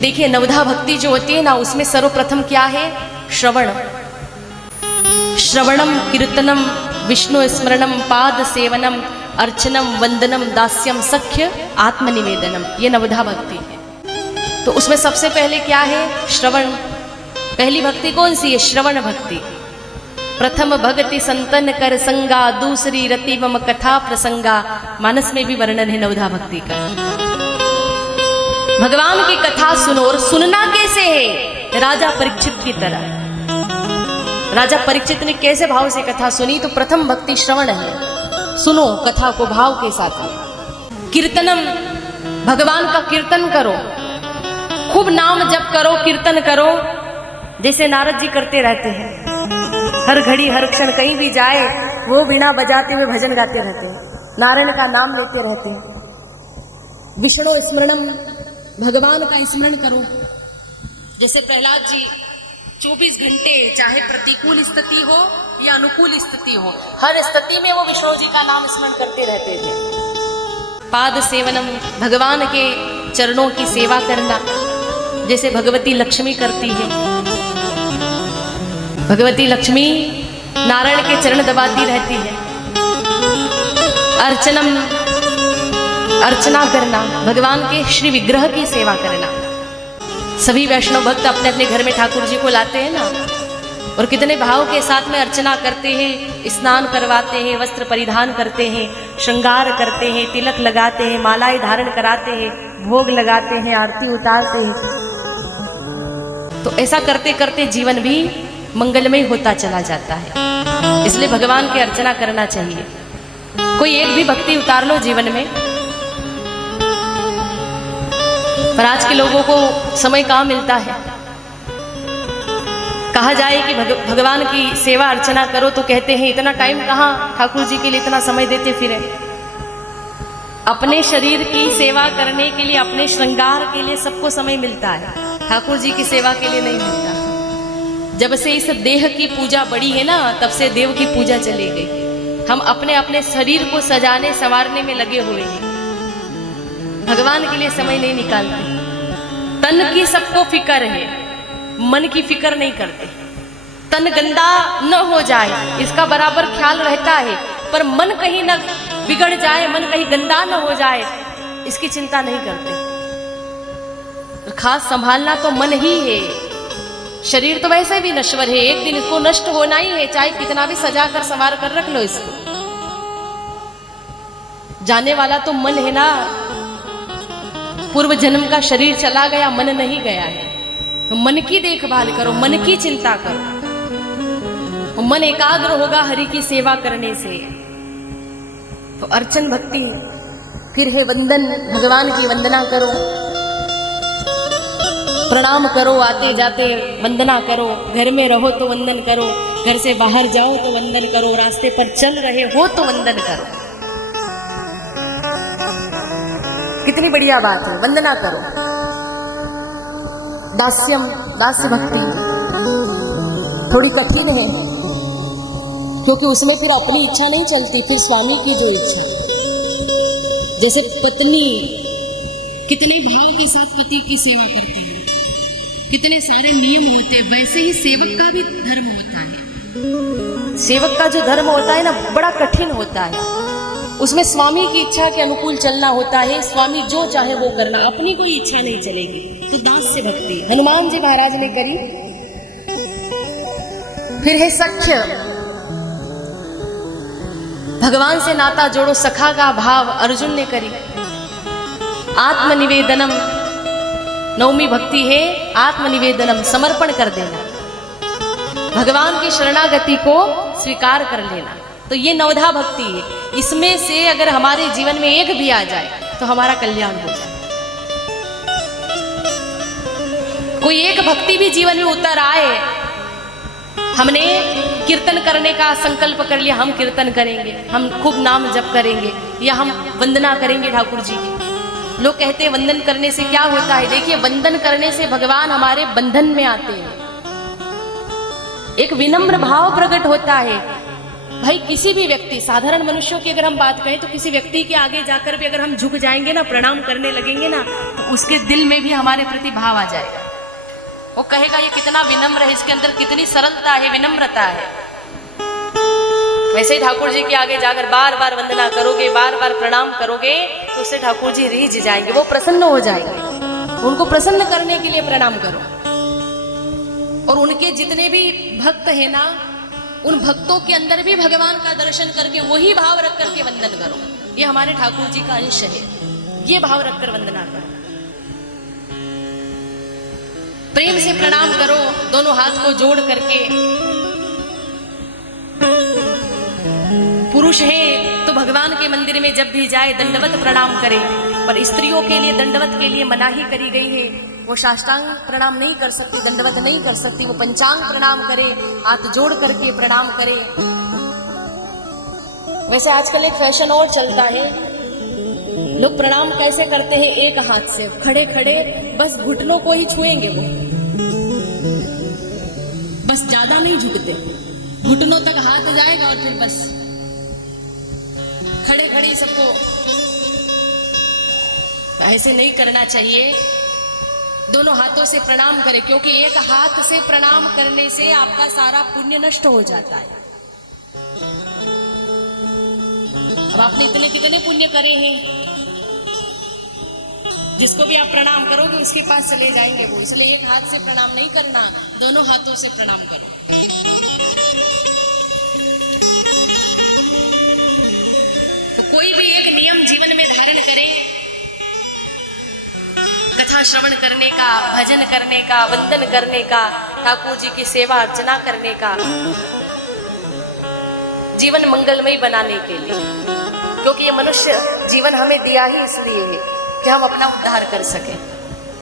देखिए नवधा भक्ति जो होती है ना, उसमें सर्वप्रथम क्या है? श्रवण। श्रवणम कीर्तनम विष्णु स्मरणम पाद सेवनम अर्चनम वंदनम दास्यम सख्य आत्मनिवेदनम, ये नवधा भक्ति है। तो उसमें सबसे पहले क्या है? श्रवण। पहली भक्ति कौन सी है? श्रवण भक्ति। प्रथम भक्ति संतन कर संगा, दूसरी रतिवम कथा प्रसंगा। मानस में भी वर्णन है नवधा भक्ति का। भगवान की कथा सुनो, और सुनना कैसे है? राजा परीक्षित की तरह। राजा परीक्षित ने कैसे भाव से कथा सुनी? तो प्रथम भक्ति श्रवण है। सुनो कथा को भाव के साथ। कीर्तनम, भगवान का कीर्तन करो, खूब नाम जप करो, कीर्तन करो, जैसे नारद जी करते रहते हैं। हर घड़ी हर क्षण कहीं भी जाए वो वीणा बजाते हुए भजन गाते रहते हैं, नारायण का नाम लेते रहते हैं। विष्णु स्मरणम, भगवान का स्मरण करो। जैसे प्रहलाद जी 24 घंटे, चाहे प्रतिकूल स्थिति हो या अनुकूल स्थिति हो, हर स्थिति में वो विष्णु जी का नाम स्मरण करते रहते थे। पाद सेवनम, भगवान के चरणों की सेवा करना, जैसे भगवती लक्ष्मी करती है। भगवती लक्ष्मी नारायण के चरण दबाती रहती है। अर्चनम, अर्चना करना, भगवान के श्री विग्रह की सेवा करना। सभी वैष्णव भक्त अपने अपने घर में ठाकुर जी को लाते हैं ना, और कितने भाव के साथ में अर्चना करते हैं, स्नान करवाते हैं, वस्त्र परिधान करते हैं, श्रृंगार करते हैं, तिलक लगाते हैं, मालाएं धारण कराते हैं, भोग लगाते हैं, आरती उतारते हैं। तो ऐसा करते करते जीवन भी मंगलमय होता चला जाता है। इसलिए भगवान की अर्चना करना चाहिए। कोई एक भी भक्ति उतार लो जीवन में। पर आज के लोगों को समय कहाँ मिलता है? कहा जाए कि भगवान की सेवा अर्चना करो तो कहते हैं इतना टाइम कहाँ ठाकुर जी के लिए इतना समय देते फिरे। अपने शरीर की सेवा करने के लिए, अपने श्रृंगार के लिए सबको समय मिलता है, ठाकुर जी की सेवा के लिए नहीं मिलता। जब से इस देह की पूजा बढ़ी है ना, तब से देव की पूजा चली गई। हम अपने अपने शरीर को सजाने संवारने में लगे हुए हैं, भगवान के लिए समय नहीं निकालते। तन की सबको फिक्र है, मन की फिक्र नहीं करते। तन गंदा न हो जाए इसका बराबर ख्याल रहता है, पर मन कहीं न बिगड़ जाए, मन कहीं गंदा न हो जाए, इसकी चिंता नहीं करते। खास संभालना तो मन ही है। शरीर तो वैसे भी नश्वर है, एक दिन इसको नष्ट होना ही है, चाहे कितना भी सजा कर संवार कर रख लो इसको। जाने वाला तो मन है ना। पूर्व जन्म का शरीर चला गया, मन नहीं गया है। तो मन की देखभाल करो, मन की चिंता करो, मन एकाग्र होगा हरि की सेवा करने से। तो अर्चन भक्ति, फिर है वंदन, भगवान की वंदना करो, प्रणाम करो, आते जाते वंदना करो, घर में रहो तो वंदन करो, घर से बाहर जाओ तो वंदन करो, रास्ते पर चल रहे हो तो वंदन करो। कितनी बढ़िया बात है, वंदना करो। दास्यम, दास्य भक्ति थोड़ी कठिन है, क्योंकि उसमें फिर अपनी इच्छा नहीं चलती, फिर स्वामी की जो इच्छा। जैसे पत्नी कितने भाव के साथ पति की सेवा करती है, कितने सारे नियम होते हैं, वैसे ही सेवक का भी धर्म होता है। सेवक का जो धर्म होता है ना, बड़ा कठिन होता है। उसमें स्वामी की इच्छा के अनुकूल चलना होता है, स्वामी जो चाहे वो करना, अपनी कोई इच्छा नहीं चलेगी। तो दास्य भक्ति हनुमान जी महाराज ने करी। फिर है सख्य, भगवान से नाता जोड़ो, सखा का भाव अर्जुन ने करी। आत्मनिवेदनम, नवमी भक्ति है आत्मनिवेदनम, समर्पण कर देना, भगवान की शरणागति को स्वीकार कर लेना। तो ये नवधा भक्ति है। इसमें से अगर हमारे जीवन में एक भी आ जाए तो हमारा कल्याण हो जाए। कोई एक भक्ति भी जीवन में उतर आए, हमने कीर्तन करने का संकल्प कर लिया, हम कीर्तन करेंगे, हम खूब नाम जप करेंगे, या हम वंदना करेंगे ठाकुर जी की। लोग कहते हैं वंदन करने से क्या होता है? देखिए, वंदन करने से भगवान हमारे बंधन में आते हैं, एक विनम्र भाव प्रकट होता है। भाई किसी भी व्यक्ति, साधारण मनुष्यों की अगर हम बात करें तो किसी व्यक्ति के आगे जाकर भी अगर हम झुक जाएंगे ना, प्रणाम करने लगेंगे ना, तो उसके दिल में भी हमारे प्रति भाव आ जाएगा। वो कहेगा ये कितना विनम्र है, इसके अंदर कितनी सरलता है, विनम्रता है। वैसे ही ठाकुर जी के आगे जाकर बार बार वंदना करोगे, बार बार प्रणाम करोगे, तो उससे ठाकुर जी रीझ जाएंगे, वो प्रसन्न हो जाएंगे। उनको प्रसन्न करने के लिए प्रणाम करो। और उनके जितने भी भक्त हैं ना, उन भक्तों के अंदर भी भगवान का दर्शन करके वही भाव रख करके वंदन करो। ये हमारे ठाकुर जी का अंश है, ये भाव रखकर वंदना करो। प्रेम से प्रणाम करो, दोनों हाथ को जोड़ करके। पुरुष है तो भगवान के मंदिर में जब भी जाए दंडवत प्रणाम करे, पर स्त्रियों के लिए दंडवत के लिए मनाही करी गई है। वो साष्टांग प्रणाम नहीं कर सकती, दंडवत नहीं कर सकती, वो पंचांग प्रणाम करे, हाथ जोड़ करके प्रणाम करे। वैसे आजकल एक फैशन और चलता है, लोग प्रणाम कैसे करते हैं, एक हाथ से खड़े खड़े बस घुटनों को ही छुएंगे, वो बस ज्यादा नहीं झुकते, घुटनों तक हाथ जाएगा और फिर बस खड़े खड़े सबको। ऐसे नहीं करना चाहिए, दोनों हाथों से प्रणाम करें, क्योंकि एक हाथ से प्रणाम करने से आपका सारा पुण्य नष्ट हो जाता है। अब आपने इतने कितने पुण्य करे हैं, जिसको भी आप प्रणाम करोगे उसके पास चले जाएंगे वो। इसलिए एक हाथ से प्रणाम नहीं करना, दोनों हाथों से प्रणाम करो। तो कोई भी एक नियम जीवन में धारण करे, कथा श्रवण करने का, भजन करने का, वंदन करने का, ठाकुर जी की सेवा अर्चना करने का, जीवन मंगलमय बनाने के लिए। क्योंकि ये मनुष्य जीवन हमें दिया ही इसलिए है कि हम अपना उद्धार कर सकें।